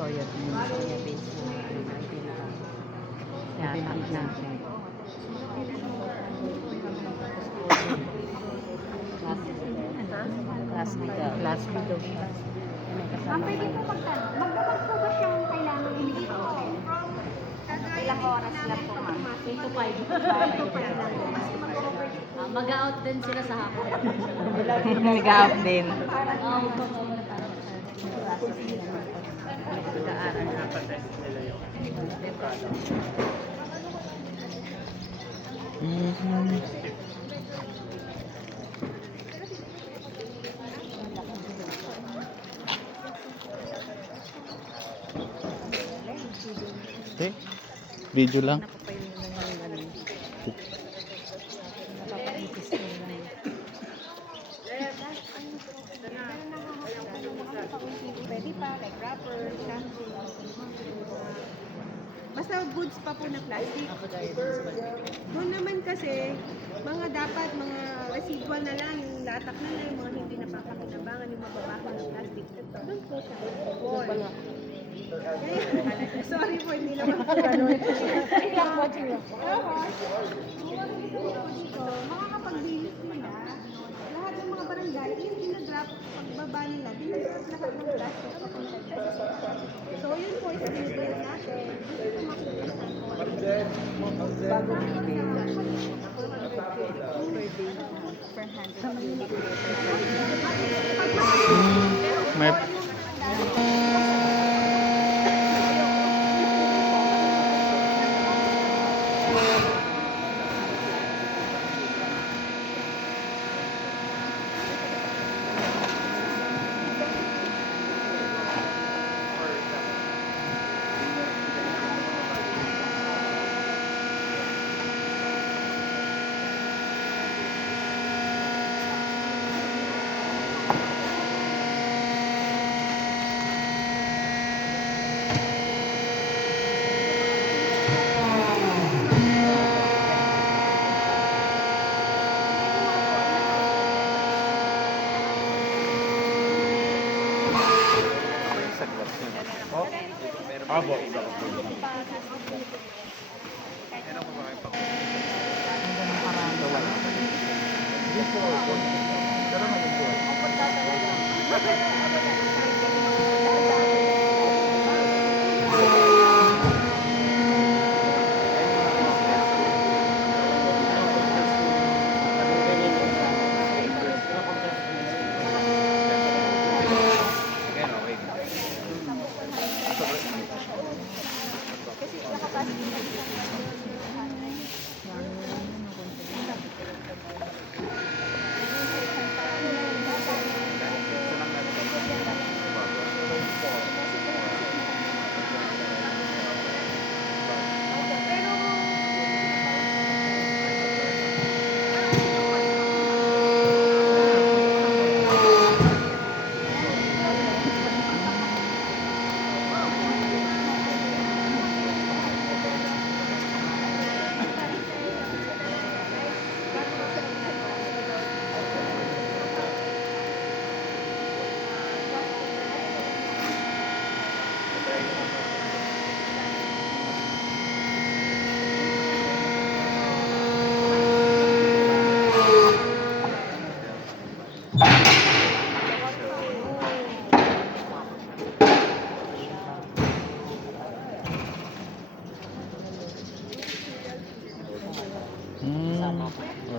Soya beans na yata na. Last week daw siya. Pwede po magtanong. Magdamag po ba siyang kailangan inigaw? Ilang oras lang po, ma'am? 8 to 5. Mag-out din sila sa hapon. Nag-out din. Okay. Video lang. Pwede pa, like wrapper, shampoo. Basta goods pa po na plastic. Doon naman kasi, mga dapat, mga residual na lang, yung latak na lang, yung mga hindi napapakinabangan, yung mababako na plastic. Doon po siya. Sorry po, hindi naman po gano'n. Makakapag-bilis nila, lahat ng mga barangay, yung dinadrop, pagbaba nila, dinadrop lahat ng plastic papunta dyan. So, yun po, isa-deliver natin. Dito po makikita bagong bill. Per 100. May abo.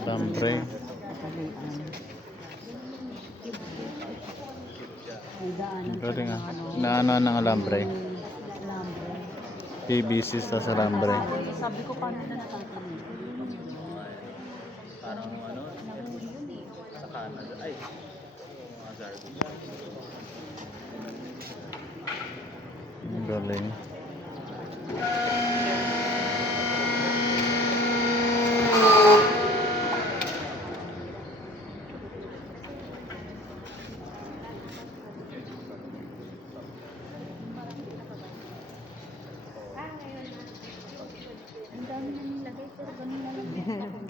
Alambre. Galing ah. Naano ng alambre. PVC sa alambre. Sabi ko paano na natatangin. Parang ano, sa Canada. Ay, mga garbage. Galing.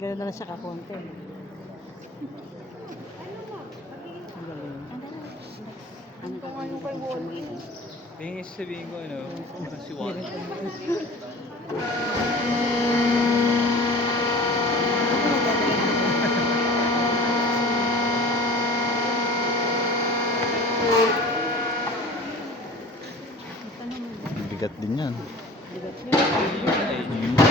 Ganun na lang siya kakonte. Ang galing. Ano ka ngayon kay Wally? Yung sabihin ko, ano, parang si Juan. Bigat din yan. Bigat niya. Mm.